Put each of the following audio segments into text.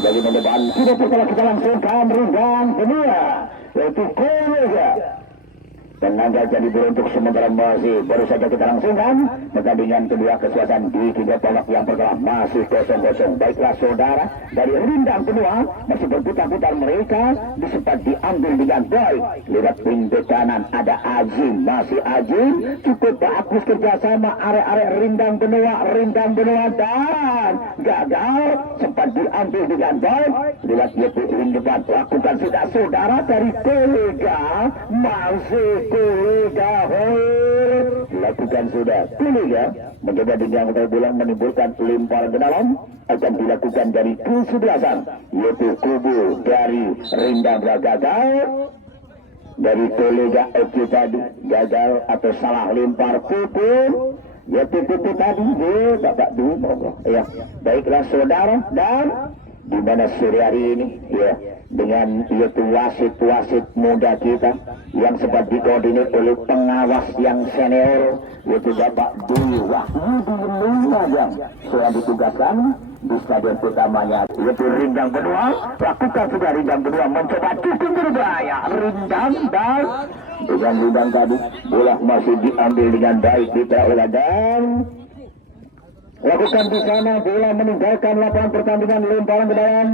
Bagi depan sudah kita langsungkan rindang dunia yaitu Kolega. Tenaga jadi beruntuk sementara masih baru saja kita langsungkan pertandingan kedua kesuasaan di tiga babak yang pertama masih 0-0. Baiklah saudara, dari rindang kedua masih berputar-putar mereka sempat diambil dengan baik lewat pintu kanan ada Azim, masih Azim cukup bagus kerjasama area rindang benua dan gagal sempat diambil dengan baik lewat lini depan lakukan sudah saudara dari Kolega masih Kolega lakukan sudah Kolega mencoba dengan bola menimbulkan lempar ke dalam akan dilakukan dari kesebelasan yaitu kubu dari rindang gagal dari Kolega FC tadi gagal atau salah lempar Pupu yaitu Pupu tadi bapak dulu ya baiklah saudara dan di mana sore hari ini ya dengan yaitu wasit muda kita yang sempat dikoordinir oleh pengawas yang senior yaitu Bapak Dwi Wahyudi yang sudah ditugaskan di stadion utamanya yaitu rindang kedua lakukan sudah rindang kedua mencoba cukup berbahaya rindang dan dengan rindang tadi bola masih diambil dengan baik di dan lakukan di sana bola meninggalkan lapangan pertandingan lemparan ke dalam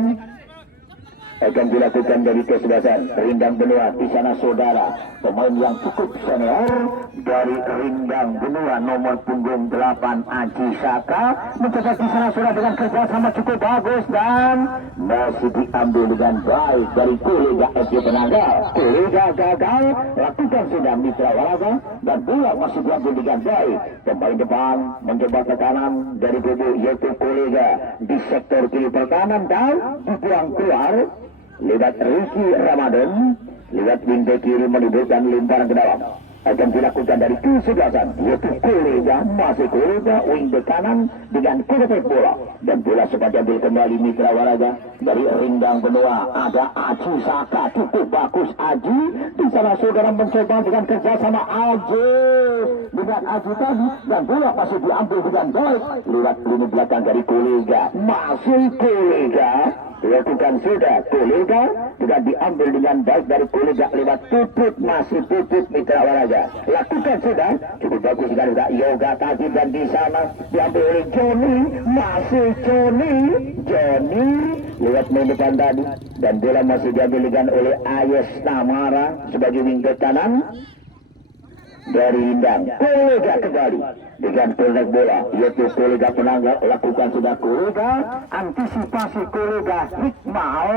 akan dilakukan dari kesebelasan rindang benua di sana saudara pemain yang cukup senior dari rindang benua nomor punggung 8 Aji Saka mencoba di sana saudara dengan kerjasama cukup bagus dan masih diambil dengan baik dari Kolega FC Penanggal. Kolega gagal lakukan sudah mitra waraga dan bola masih diambil dengan baik pemain depan mencoba ke kanan dari kubu yaitu Kolega di sektor kiri pertahanan dan dibuang keluar lewat Ricky Ramadan lewat pintu kiri menimbulkan lemparan ke dalam akan dilakukan dari kesebelasan yaitu Kolega masih Kolega wing ke kanan dengan kotak bola dan bola sempat diambil kembali mitra waraga dari rindang benua ada Aji Saka cukup bagus Aji di sana saudara mencoba dengan kerjasama Aji dengan Aji tadi dan bola masih diambil dengan baik lewat lini belakang dari Kolega masih Kolega dilakukan sudah Kolega juga diambil dengan baik dari Kolega lewat Puput masih Puput mitra waraga lakukan sudah cukup bagus sekali Yoga tadi dan di sana diambil oleh Joni masih Joni lewat main depan tadi dan bola masih diambil dengan oleh Ayes Tamara sebagai wing kanan dari rindang Kolega kembali dengan kontrak bola yaitu Kolega Penanggal lakukan sudah Kolega antisipasi Kolega Hikmal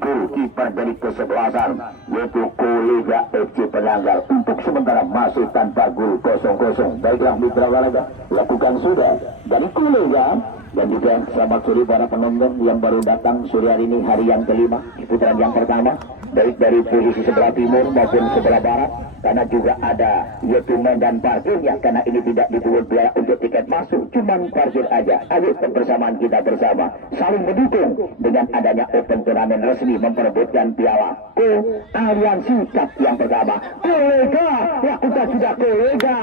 goalkeeper dari kesebelasan yaitu Kolega FC Penanggal untuk sementara masih tanpa gol 0-0. Baiklah mitra waraga lakukan sudah dari Kolega dan juga selamat sore para penonton yang baru datang sore hari ini hari yang kelima di putaran yang pertama baik dari posisi sebelah timur maupun sebelah barat karena juga ada yaitu dan parkirnya karena ini tidak dipungut biaya untuk tiket masuk cuman parkir aja ayo kebersamaan kita bersama saling mendukung dengan adanya open turnamen resmi memperebutkan piala Aliansi Cup yang pertama Kolega lakukan sudah Kolega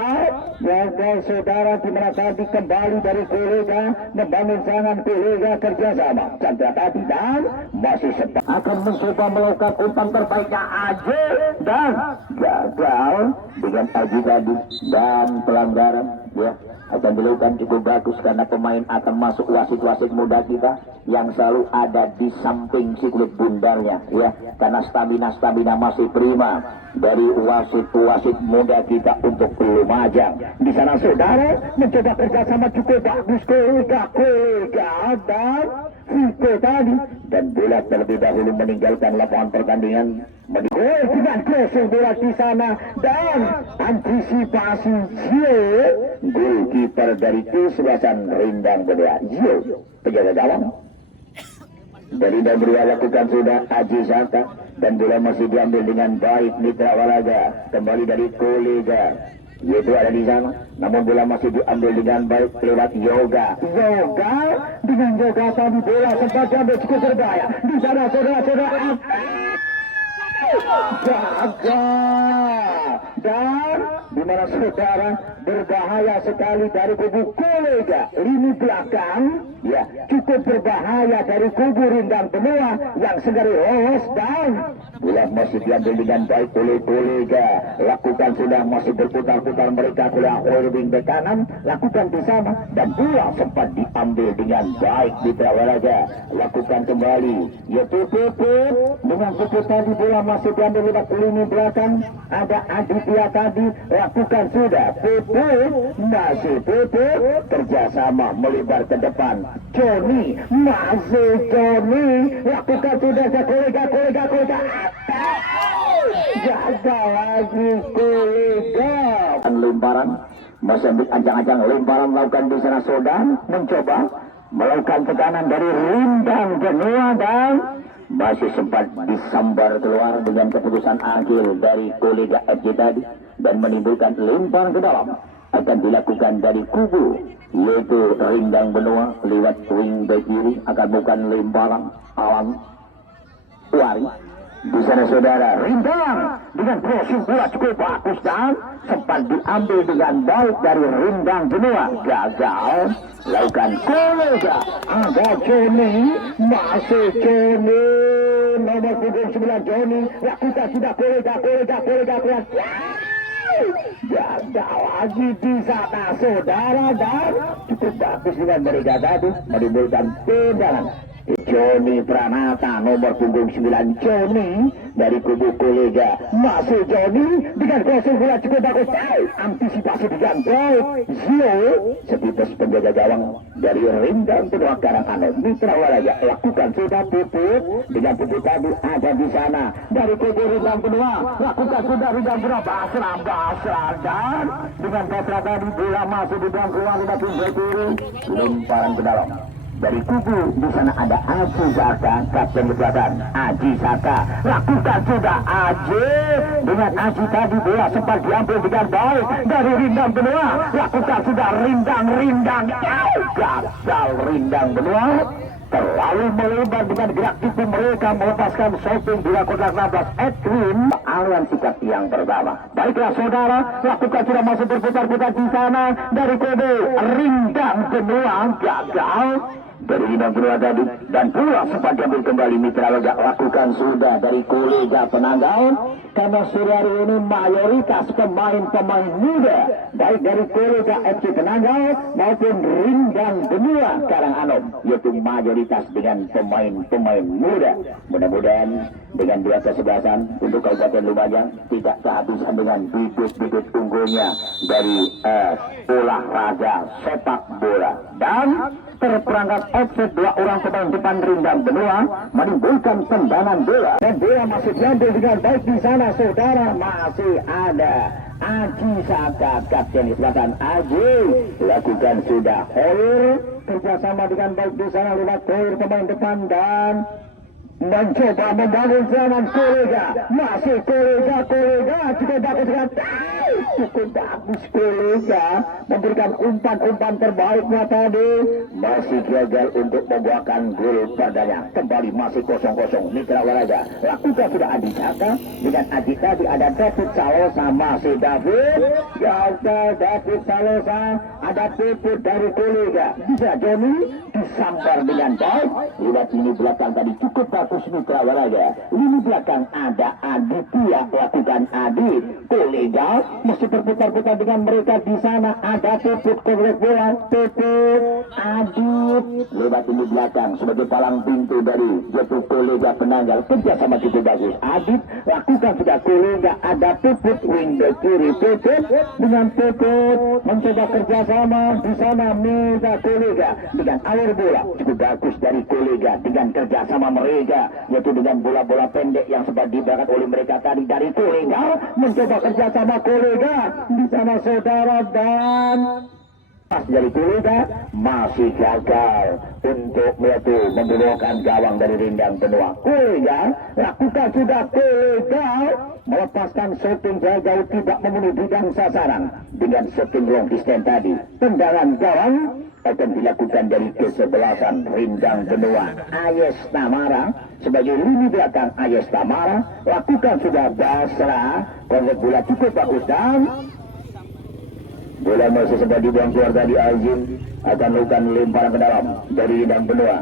dan saudara di mana tadi kembali dari Kolega membangun serangan Kolega kerjasama Chandra tadi dan masih sempat akan mencoba melakukan umpan terbaiknya Aji dan gagal dengan Aji tadi dan pelanggaran ya akan dilakukan cukup bagus karena pemain akan masuk wasit-wasit muda kita yang selalu ada di samping si kulit bundarnya ya karena stamina masih prima dari wasit-wasit muda kita untuk Lumajang. Di sana saudara mencoba kerjasama cukup bagus Kolega dan Viko tadi dan bola terlebih dahulu meninggalkan lapangan pertandingan dengan crossing bola di sana dan antisipasi Zio goalkeeper dari kesebelasan rindang kedua Zio penjaga gawang dari Dabria lakukan sudah Aji Saka dan bola masih diambil dengan baik mitra waraga kembali dari Kolega yaitu ada di sana namun bola masih diambil dengan baik lewat Yoga dengan Yoga tadi bola sempat diambil cukup berbahaya di sana saudara-saudara gagal dan di mana saudara berbahaya sekali dari kubu kolega lini belakang, ya cukup berbahaya dari kubu Rindang Benua yang segera lolos dan bola masih diambil dengan baik oleh kolega. Lakukan sudah masih berputar-putar mereka oleh holding bek kanan, lakukan di sana dan bola sempat diambil dengan baik di Trawaraja. Lakukan kembali, ya puput dengan puput tadi bola masih diambil lewat lini belakang. Ada Aditya tadi, lakukan sudah puput, masih puput kerjasama melebar ke depan. Johnny, masih Johnny, lakukan sudah kolega gagal lagi kolega. Lemparan masih ambil ancang-ancang lemparan lakukan di sana. Sodan mencoba melakukan tekanan dari Rindang Benua dan masih sempat disambar keluar dengan keputusan akhir dari kolega FJ tadi dan menimbulkan lemparan ke dalam. Akan dilakukan dari kubu yaitu Rindang Benua lewat wing back kiri, akan bukan lemparan alam Wari. Di sana saudara Rindang dengan proses bola cukup bagus dan sempat diambil dengan baik dari Rindang Benua. Gagal lakukan kolega. Ada Johnny, masih Johnny nomor punggung 9 Johnny, lakukan sudah kolega. Gagal lagi di sana saudara dan cukup bagus dengan mereka tadi menimbulkan tendangan. Johnny Pranata nomor punggung 9 Johnny dari kubu kolega, masih Johnny dengan crossing bola cukup bagus. Antisipasi dengan baik Zio sepitus penjaga gawang dari Rindang Benua Karanganyar Mitra Waraja. Lakukan sudah puput dengan puput tadi ada di sana dari kubu Rindang Benua, lakukan sudah Rindang Benua basrah dan dengan basrah tadi bola masih di dalam ruang di pinggir kiri, lemparan ke dalam. Dari kubu di sana ada Aji Saka, kapten selatan. Aji Saka, lakukan sudah Aji dengan Aji tadi bola sempat diambil dengan baik dari Rindang Benua. Lakukan sudah Rindang, gagal Rindang Benua. Terlalu melebar dengan gerak tipu mereka melepaskan shooting di kotak 16 Edwin. Alian sikap yang pertama. Baiklah saudara, lakukan sudah masuk berputar-putar di sana dari kode Rindang Benua. Gagal dari Rindang Benua tadi dan bola sempat diambil kembali Mitra Waraja. Lakukan sudah dari kolega penanggal karena sore hari ini mayoritas pemain-pemain muda baik dari kolega FC Penanggal maupun Rindang Benua Karanganyar yaitu mayoritas dengan pemain-pemain muda. Mudah-mudahan dengan dua kesebelasan untuk Kabupaten Lumajang tidak kehabisan dengan bibit-bibit unggulnya dari olahraga sepak bola dan terperangkap offset dua orang pemain depan Rindang Benua menimbulkan tendangan bola dan bola masih diambil dengan baik di sana saudara. Masih ada Aji Saka, kapten selatan. Aji lakukan sudah Hoir kerjasama dengan baik di sana lewat Hoir pemain depan dan mencoba membangun serangan kolega. Masih kolega cukup bagus kolega memberikan umpan terbaiknya tadi, masih gagal untuk membuahkan gol padanya. Kembali masih 0-0 Mitra Waraja. Lakukan sudah Adi Saka dengan Adi tadi ada David Salosa, masih David Salosa, ada puput dari kolega. Bisa Johnny disambar dengan baik lewat lini belakang tadi cukup bagus Mitra Waraja. Lini belakang ada Aditya, lakukan Adit kolega masih berputar-putar dengan mereka di sana. Ada puput korek bola, puput Adit lewat lini belakang sebagai palang pintu dari jatuh kolega Penanggal. Kerjasama cukup bagus. Adit lakukan sudah kolega, ada puput wing back kiri, puput dengan puput mencoba kerjasama di sana. Mega kolega dengan awal bola cukup bagus dari kolega dengan kerjasama mereka yaitu dengan bola-bola pendek yang sempat dibakar oleh mereka tadi dari kolega. Mencoba kerjasama kolega di sana saudara dan pas dari kolega masih gagal untuk membunuhkan gawang dari Rindang Benua. Kolega lakukan sudah kolega melepaskan shooting jauh tidak memenuhi bidang sasaran dengan shooting long distance tadi. Tendangan gawang akan dilakukan dari kesebelasan Rindang Benua. Ayes Tamara sebagai lini belakang. Ayes Tamara lakukan sudah Basra, korek bola cukup bagus dan Bola masih sempat dibuang keluar tadi. Azim akan melakukan lemparan ke dalam dari Rindang Benua.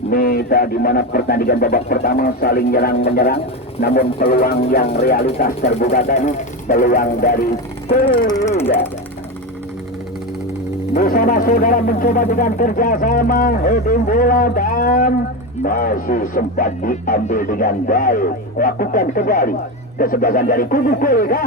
Meta di mana pertandingan babak pertama saling nyerang-menyerang, namun peluang yang realitas terbuka tadi peluang dari Kolega. Bersama saudara mencoba dengan kerjasama heading bola dan masih sempat diambil dengan baik. Lakukan kembali kesebelasan dari kubu Kolega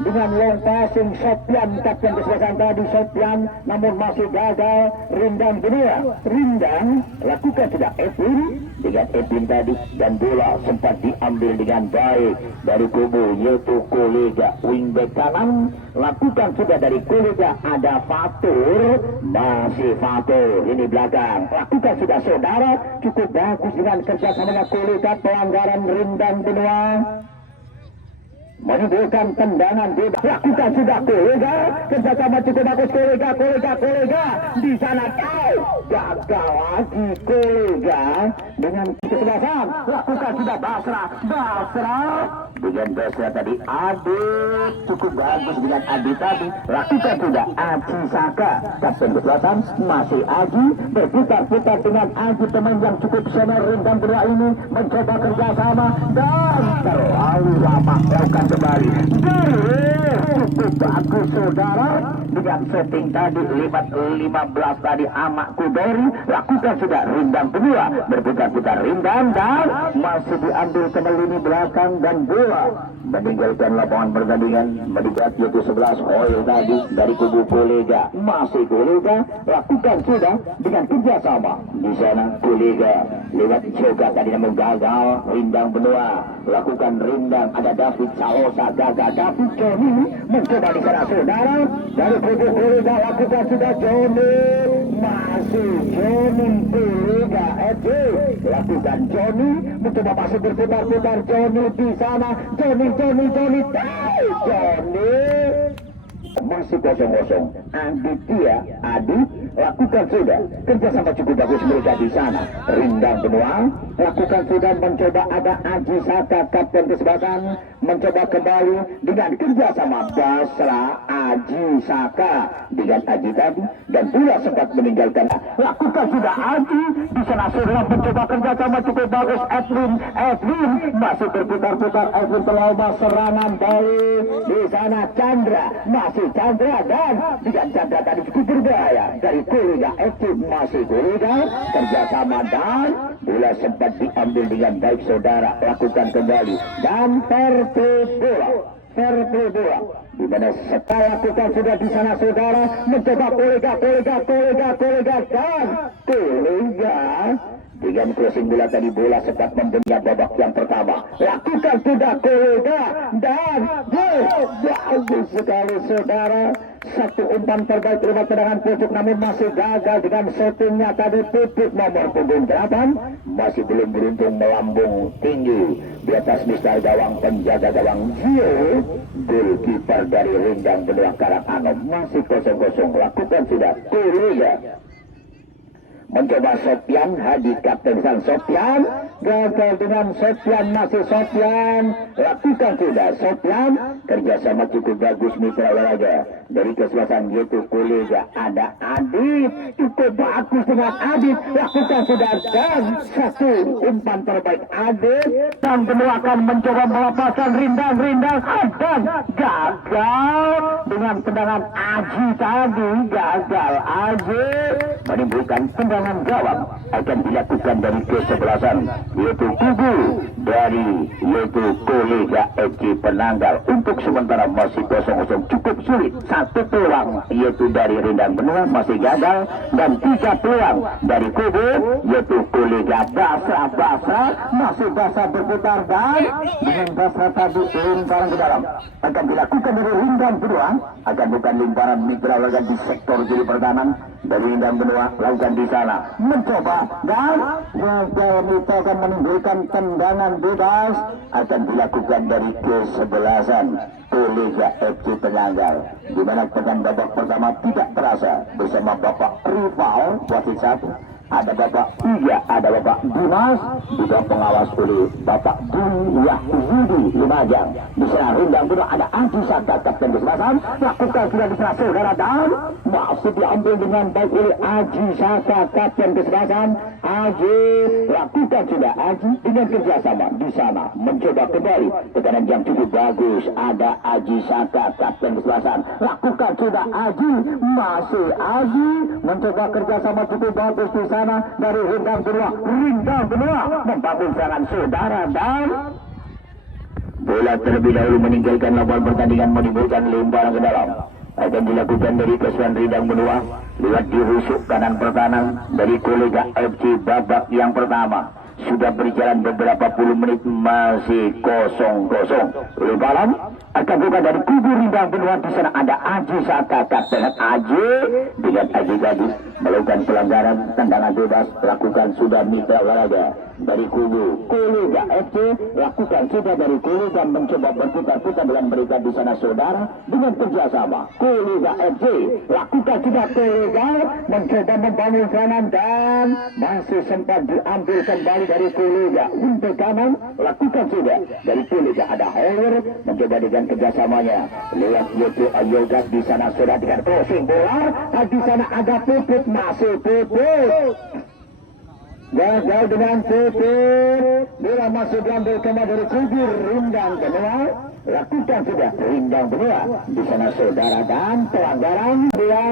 dengan long passing Sofian, kapten kesebelasan tadi Sofian, namun masih gagal. Rindang Benua, Rindang lakukan tidak Edwin dengan Edwin tadi, dan bola sempat diambil dengan baik dari kubu yaitu Kolega. Wingback kanan lakukan sudah dari Kolega, ada Fatur, masih Fatur ini belakang lakukan sudah saudara, cukup bagus dengan kerjasamanya Kolega. Pelanggaran Rindang Benua menimbulkan tendangan bebas, lakukan sudah Kolega, kerjasama cukup bagus Kolega di sana gagal lagi Kolega dengan kesebelasan, lakukan sudah Basra dengan Basra tadi. Adit cukup bagus dengan Adit tadi, lakukan sudah Aji Saka, kapten kesebelasan masih Aji, berputar-putar dengan Aji, pemain yang cukup senior. Rindang Benua ini mencoba kerjasama dan terlalu lama, lakukan kembali cukup bagus saudara dengan setting tadi 15 tadi Amak Kuberi, lakukan sudah Rindang Benua, berputar-putar Rindang dan masih diambil ke lini belakang dan bola meninggalkan lapangan pertandingan. Mendekat yaitu 11 Oil tadi dari kubu Kolega, masih Kolega, lakukan sudah dengan kerjasama di sana Kolega lewat Joka tadi namun gagal. Rindang Benua lakukan Rindang, ada David Salosa gagal. David Joni mencoba di sana saudara dari kubu Kolega, lakukan sudah Joni, masih Joni Kolega lakukan Joni, mencoba masih berputar-putar Joni di sana. Joni masih kosong-kosong. Adit lakukan sudah kerjasama cukup bagus mereka di sana. Rindang Benua lakukan sudah mencoba, ada Aji Saka, kapten kesebelasan, mencoba kembali dengan kerjasama Basra, Aji Saka dengan Aji tadi, dan bola sempat meninggalkan. Lakukan sudah Aji di sana saudara, mencoba kerjasama cukup bagus. Edwin masih berputar-putar. Edwin terlalu serangan balik di sana. Chandra masih Chandra, dan dengan Chandra tadi cukup berbahaya dari Kolega. Edwin masih Kolega kerjasama dan bola sempat diambil dengan baik saudara. Lakukan kembali dan fair play bola di mana setelah lakukan sudah di sana saudara, mencoba Kolega dan Kolega dengan crossing bola tadi, bola sempat mempunyai babak yang pertama. Lakukan sudah Kolega dan bagus sekali saudara. Satu umpan terbaik lewat tendangan pojok, namun masih gagal dengan shootingnya tadi. Pipit nomor punggung 8 masih belum beruntung melambung tinggi di atas misal gawang penjaga gawang Gio. Goalkeeper dari Rindang Benua Karanganyar masih kosong-kosong. Lakukan sudah Kolega, mencoba Sofian Hadi, kapten San Sofian, gagal dengan Sofian, masih Sofian, lakukan sudah Sofian, kerjasama cukup bagus mitra olahraga dari kesebelasan yaitu Kolega. Ada Adit, cukup bagus dengan Adit, lakukan sudah dan satu umpan terbaik Adit, dan Benua akan mencoba melepaskan Rindang dan gagal dengan tendangan Aji tadi. Gagal Aji menimbulkan tendangan gawang akan dilakukan dari kesebelasan yaitu kubu dari yaitu Kolega FC Penanggal. Untuk sementara masih kosong-kosong, cukup sulit. Satu peluang yaitu dari Rindang Benua masih gagal, dan 3 peluang dari kubu yaitu Kolega. Basra masih Basra berputar dan dengan Basra tadi lemparan ke dalam akan dilakukan dari Rindang Benua, akan bukan lemparan mitra olahraga di sektor kiri pertahanan dari Rindang Benua. Lakukan di sana mencoba dan itu akan menimbulkan tendangan bebas, akan dilakukan dari kesebelasan Kolega FC Penanggal, di mana tekan babak pertama tidak terasa bersama Bapak rival wasit 1 ada Bapak Iya, ada Bapak Dimas, juga pengawas oleh Bapak Yudi Lumajang. Di sana Rindang Benoa ada Aji Saka Kapten Kesebelasan, lakukan sudah di sana saudara dan masih diambil dengan baik oleh Aji Saka Kapten Kesebelasan. Aji lakukan sudah Aji dengan kerjasama di sana mencoba kembali tekanan yang cukup bagus. Ada Aji Saka Kapten Kesebelasan, lakukan sudah Aji, masih Aji mencoba kerjasama cukup bagus di sana dari Rindang Benoa membangun serangan saudara dan bola terlebih dahulu meninggalkan lapangan pertandingan, menimbulkan lemparan ke dalam. Akan dilakukan dari kesuan Rindang Benoa lewat dirusuk kanan pertahanan dari kolega FC babak yang pertama. Sudah berjalan beberapa puluh menit, masih kosong-kosong. Lemparan akan bukan dari kubu Rindang Benoa. Di sana ada Aji Saka Kapten Aji dengan Aji Gadis melakukan pelanggaran tendangan bebas, lakukan sudah mitra olahraga dari kubu kolega FC, lakukan sudah dari kolega mencoba berputar-putar dengan mereka di sana saudara dengan kerjasama kolega FC, lakukan sudah kolega mencoba membangun kanan dan masih sempat diambil kembali dari kolega untuk kanan, lakukan sudah dari kolega ada Heller mencoba dengan kerjasamanya lewat Yoto Ayoga di sana sudah dengan crossing bola, di sana ada Puput, masih Puput gagal dengan Puput, bola masih diambil kembali dari kubu Rindang Benoa, lakukan sudah Rindang Benoa di sana saudara dan pelanggaran bola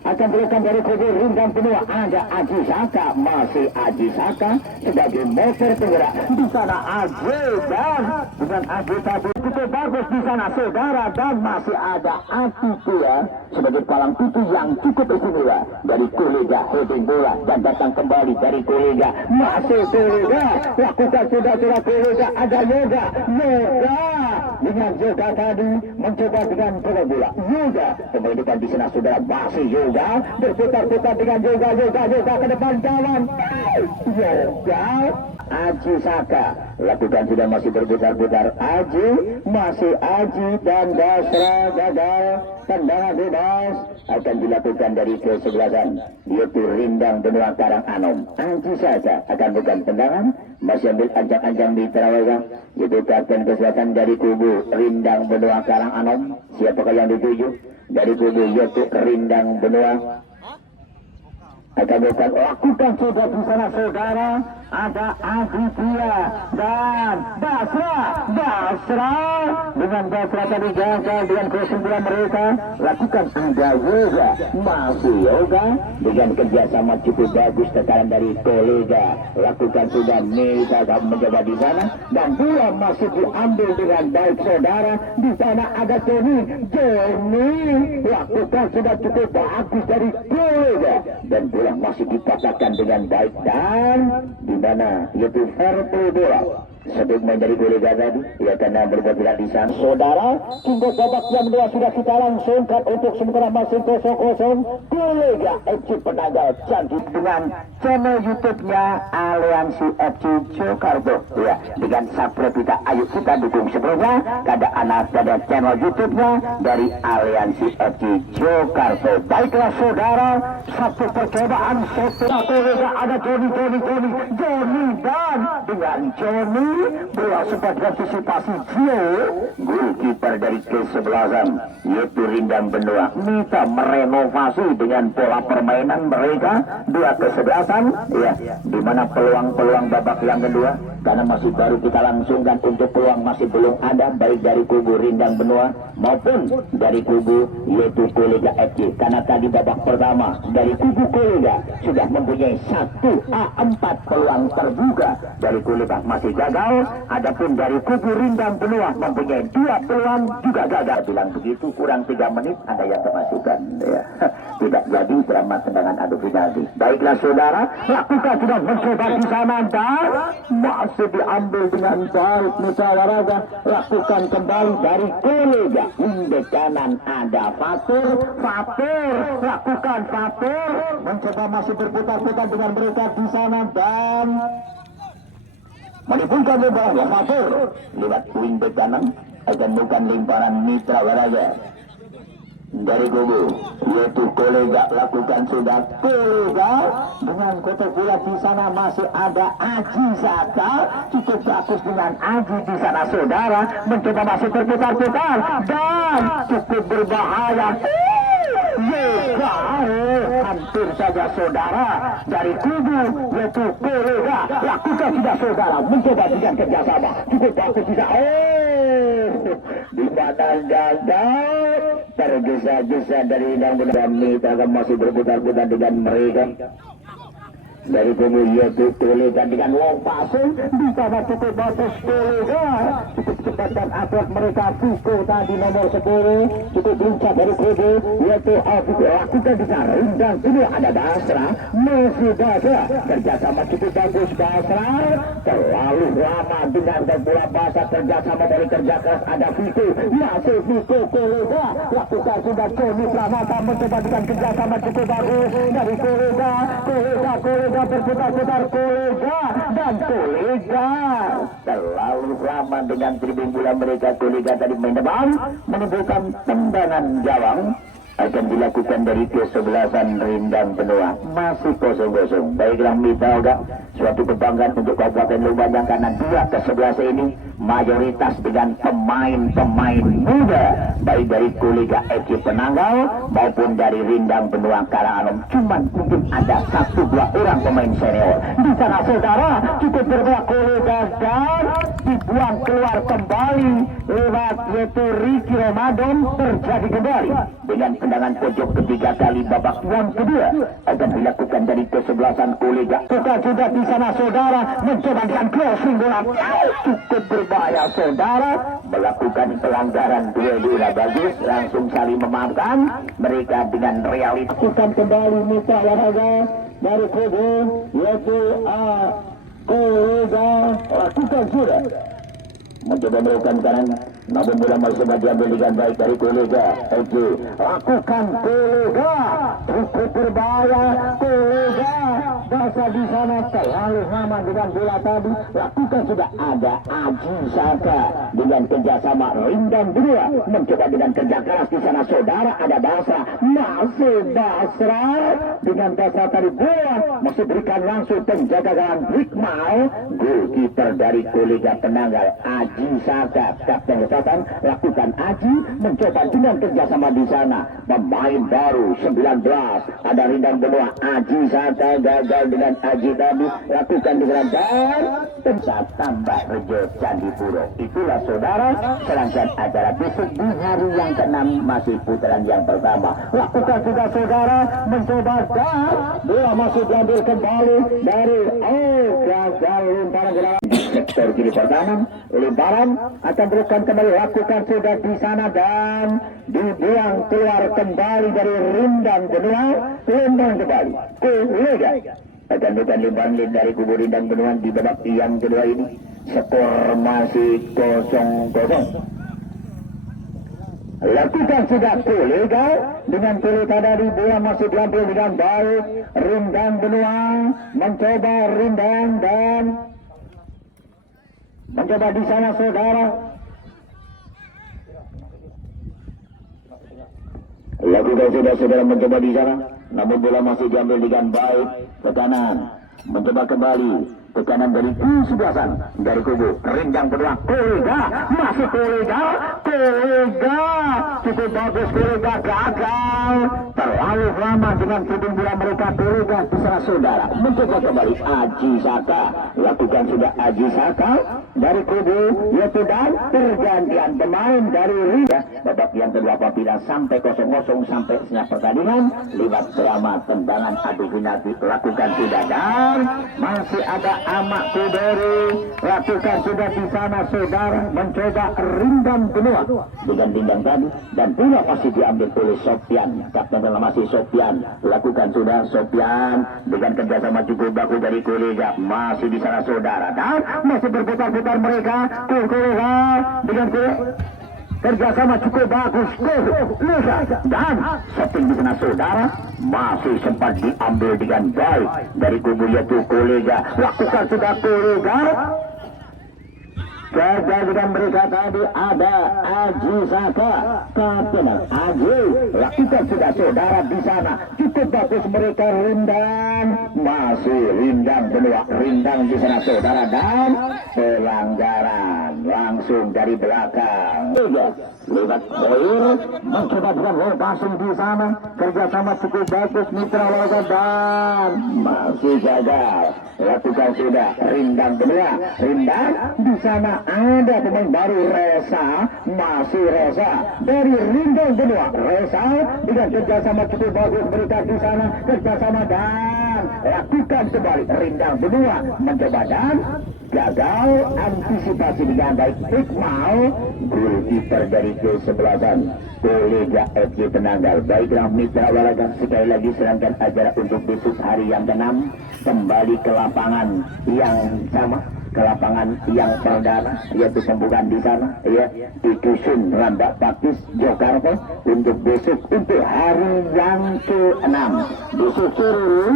akan dilakukan dari kubu Rindang Benoa. Ada Aji Saka, masih Aji Saka sebagai motor penggerak di sana Aji dan dengan Aji tadi cukup bagus di sana saudara dan masih ada Atikia sebagai palang pintu yang cukup istimewa dari kolega heading bola dan datang kembali dari kolega, masih kolega lakukan sudah kolega ada Yoga dengan Yoga tadi mencoba dengan bola Yoga kembali depan di sana saudara, masih Yoga berputar-putar dengan Yoga ke depan jalan Yoga. Aji Saka lakukan sudah masih berputar-putar Aji, masih Aji dan Dasra gagal tendangan bebas akan dilakukan dari kesebelasan yaitu Rindang Benoa Karang Anom. Aji saja akan bukan tendangan, masih ambil ancang-ancang di Terawega yaitu kapten kesebelasan dari kubu Rindang Benoa Karang Anom. Siapakah yang dituju dari kubu yaitu Rindang Benoa? Akan bukan lakukan sudah di sana saudara, ada Aditya dan Basra dengan Basra tadi gagal dengan kesimpulan mereka, lakukan ada Yoga, masih Yoga dengan kerjasama cukup bagus tekanan dari kolega, lakukan sudah mereka mencoba di sana dan bola masih diambil dengan baik saudara. Di sana ada Johnny lakukan sudah cukup bagus dari kolega dan bola masih dipatahkan dengan baik dan di mana yaitu Vertu bola sebelum main dari kolega tadi ya karena berbuat tidak di sana saudara. Hingga babak yang kedua sudah kita langsungkan untuk sementara masih 0-0 kolega FC Penanggal cantik dengan channel YouTube-nya Aliansi FC Jakarta ya dengan subscribe kita, ayo kita dukung sebelumnya kada anak pada channel YouTube-nya dari Aliansi FC Jakarta. Baiklah saudara, satu percobaan setelah kolega ada Johnny dan dengan Johnny bola sempat antisipasi goalkeeper dari kesebelasan yaitu Rindang Benoa minta merenovasi dengan pola permainan mereka dua kesebelasan ya, dimana peluang-peluang babak yang kedua karena masih baru kita langsungkan untuk peluang masih belum ada baik dari kubu Rindang Benoa maupun dari kubu yaitu kolega FC, karena tadi babak pertama dari kubu kolega sudah mempunyai 1A4 peluang terbuka dari kolega masih gagal. Adapun dari kubu Rindang Benoa mempunyai 2 peluang juga gagal. Bilang begitu kurang 3 menit ada yang termasukkan ya. Tidak jadi drama tendangan adu penalti. Baiklah saudara, lakukan sudah mencoba di sana dan masih diambil dengan baik mitra olahraga, lakukan kembali dari kolega hingga kanan ada Fatur lakukan Fatur mencoba masih berputar-putar dengan mereka di sana dan menimbulkan lemparan yang Fatur lewat wingback kanan akan bukan lemparan mitra olahraga dari kubu yaitu kolega lakukan sudah kolega dengan kotak bola di sana masih ada Aji Saka, cukup bagus dengan Aji di sana saudara, mencoba masuk berputar-putar dan cukup berbahaya. Hampir saja saudara dari kubu yaitu kolega lakukan sudah saudara, mencoba dengan kerjasama cukup bagus bisa di mana gagal tergesa-gesa dari Indang Beneran Mita masih berputar-putar dengan mereka dari kubu yaitu kolega dengan long passing di sana cukup bagus kolega, cukup cepat dan akurat mereka. Fiko tadi nomor 10 cukup lincah dari kubu yaitu lakukan di sana dan ini ada Basra, masih Basra kerjasama cukup bagus. Basra terlalu lama dengan bola basah, kerjasama dari kerja keras ada Fiko, masih Fiko kolega lakukan sudah Joni Pramata mencoba dengan kerjasama cukup bagus dari kolega berputar-putar kolega dan kolega terlalu lama dengan tribun bola mereka. Kolega tadi main depan menimbulkan tendangan gawang akan dilakukan dari kesebelasan Rindang Benua, masih kosong-kosong. Baiklah Mita Oga, suatu kebanggaan untuk Kabupaten Lumajang karena 2-11 ini mayoritas dengan pemain-pemain muda, baik dari kolega Eki Penanggal maupun dari Rindang Benua Karanganyar. Cuman mungkin ada 1-2 orang pemain senior di sana saudara, cukup berbahaya kolega dan dibuang keluar kembali lewat yaitu Ricky Ramadan. Terjadi kembali dengan tendangan pojok ketiga kali babak yang kedua akan dilakukan dari kesebelasan kolega. Bukan sudah di sana saudara, mencoba dengan crossing bola cukup berbahaya saudara, melakukan pelanggaran dua-dua bagus, langsung saling memaafkan mereka dengan realitas. Lakukan kembali mitra olahraga dari kubu yaitu kolega lakukan sudah mencoba melakukan kanan, namun bola masih diambil dengan baik dari kolega Eki. Lakukan kolega cukup berbahaya kolega bahasa di sana terlalu lama dengan bola tadi. Lakukan sudah ada Aji Saka dengan kerjasama Rindang Benua mencoba dengan kerja keras di sana saudara, ada Basra, masih Basra dengan Basra tadi bola masih berikan langsung penjaga gawang Hikmal, goalkeeper dari kolega Penanggal Aji Saka, kapten selatan. Lakukan Aji mencoba dengan kerjasama di sana, pemain baru 19 ada Rindang Benua. Aji Saka gagal dengan Aji tadi, lakukan dengan dan saat tambah Rejo Candipuro. Itulah saudara serangkaian acara besok di hari yang ke-6 masih putaran yang pertama. Lakukan juga saudara, mencoba dan bola masih diambil kembali dari gagal lemparan ke dalam sektor kiri pertahanan. Lemparan akan teruskan kembali, lakukan sudah di sana dan dibuang keluar kembali dari Rindang Benua. Lemparan kembali kolega akan lemparan dari kubu Rindang Benua di babak yang kedua ini. Skor masih 0-0. Lakukan sudah kolega dengan kolega dari bola masih diambil dengan baik. Rindang Benua mencoba Rindang dan mencoba di sana saudara. Lakukan sudah saudara mencoba di sana, namun bola masih diambil dengan baik ke kanan. Mencoba kembali ke kanan dari kesebelasan dari kubu Rindang Benua. Kolega masih kolega cukup bagus kolega, gagal terlalu lama dengan tribun bola mereka. Kolega di sana saudara, mencoba kembali Aji Saka, lakukan sudah Aji Saka dari kubu yaitu dan pergantian pemain dari Rindang. Babak yang kedua apabila sampai 0-0 sampai senyap pertandingan lewat selama tendangan adu penalti. Lakukan sudah dan masih ada Amak Kuderi, lakukan sudah di sana saudara, mencoba Rindang Benua dengan Rindang tadi dan bola pasti diambil oleh Sofian, kapten dalam masih Sofian. Lakukan sudah Sofian dengan kerjasama cukup bagus dari kolega masih di sana saudara dan masih berputar-putar mereka kolega dengan kerjasama cukup bagus dan setting di sana saudara masih sempat diambil dengan baik dari kubu yaitu kolega. Lakukan sudah kolega Kegaduhan mereka tadi ada Aji Saka, Kapten Aji, lakukan sudah saudara di sana. Cukup bagus mereka Rindang, masih Rindang benua, Rindang di sana saudara, dan pelanggaran langsung dari belakang. Lewat Boir, mencoba dengan passing di sana, kerjasama cukup bagus Mitra Warga dan masih gagal. Lakukan sudah Rindang benua, Rindang di sana ada pemain baru Reza, masih Reza dari Rindang benua, Reza dengan kerjasama cukup bagus mereka di sana, kerjasama dan lakukan kembali Rindang benua mencoba dan gagal antisipasi dengan baik Iqmal, goalkeeper dari kesebelasan Kolega FC Penanggal. Baiklah Mitra Olahraga, sekali lagi serangkan acara untuk besok hari yang ke-6 kembali ke lapangan yang sama, ke lapangan yang perdana, yaitu pembukaan di sana ya di Dusun Rambak Pakis Jakarta untuk besok, untuk hari yang ke-6 besok sore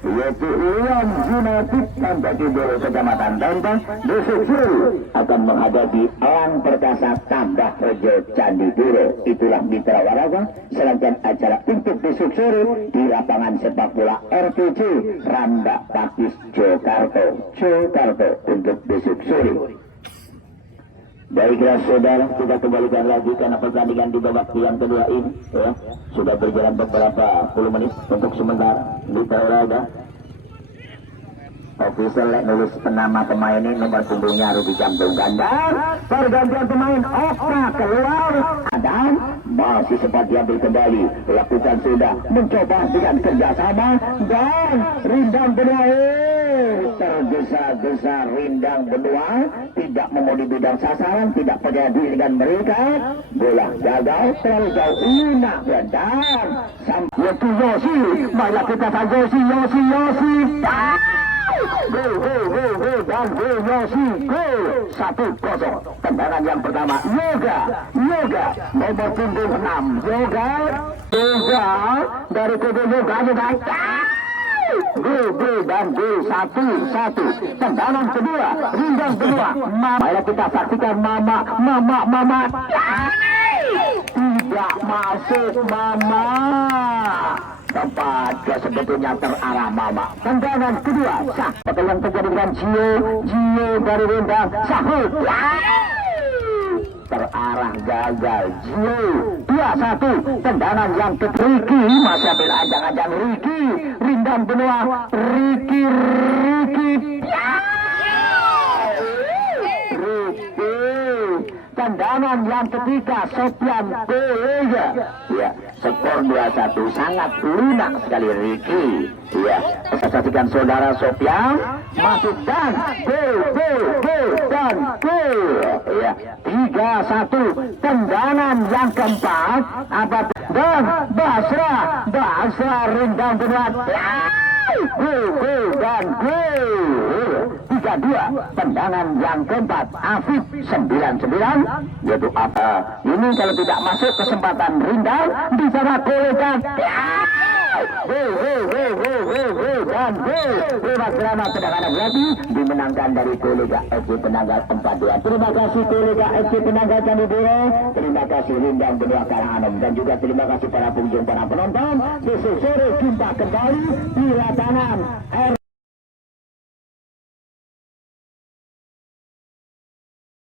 yaitu Iwan United Tanpa Kidul Kecamatan Tanpa besok sore akan menghadapi Elang Perkasa Tambah Rejo Candipuro. Itulah Mitra Olahraga serangkaian acara untuk besok sore di lapangan sepak bola RPG Rambak Pakis Jakarta untuk besok sore. Baiklah saudara, kita kembalikan lagi karena pertandingan di babak yang kedua ini ya sudah berjalan beberapa puluh menit untuk sementara. Mitra Olahraga official nulis penama pemain ini, nomor punggungnya harus dicantumkan dan pergantian pemain Okta keluar dan masih sempat diambil kembali. Lakukan sudah mencoba dengan kerjasama dan Rindang benua tergesa-gesa. Rindang benua tidak memenuhi bidang sasaran, tidak percaya diri dengan mereka, bola gagal terlalu jauh lunak dan sampai Yosi, mainlah kita Yosi Gol dan gol Yosi, gol 1-0. Tendangan yang pertama Yoga nomor punggung 6 Yoga dari kubu Yoga gol dan gol 1-1. Tendangan kedua Rindang kedua, mari kita saksikan Mama tidak masuk Mama. Tempat sebetulnya terarah Mama. Tendangan kedua sah. Apa yang terjadi dengan Gio dari Rindang, sahut terarah gagal. Gio 2-1. Tendangan yang ke Riki, masih ambil ajang-ajang Riki. Rindang benua Riki tendangan yang ketiga Sofian Kolega ya, skor 2-1, sangat lunak sekali Riki ya. Saksikan saudara Sofian masuk dan gol ya, 3-1. Tendangan yang keempat dan Basra Rindang benua gol dan gol 3-2. Tendangan yang keempat Afif 99 yaitu apa ini kalau tidak masuk kesempatan Rindang di sana Kolega gol dan gol lewat selama tendangan berarti dimenangkan dari Kolega FC Penanggal 4-2. Terima kasih Kolega FC Penanggal Candipuro, terima kasih Rindang benua Karanganom, dan juga terima kasih para pengunjung, para penonton. Besok sore kita kembali di lapangan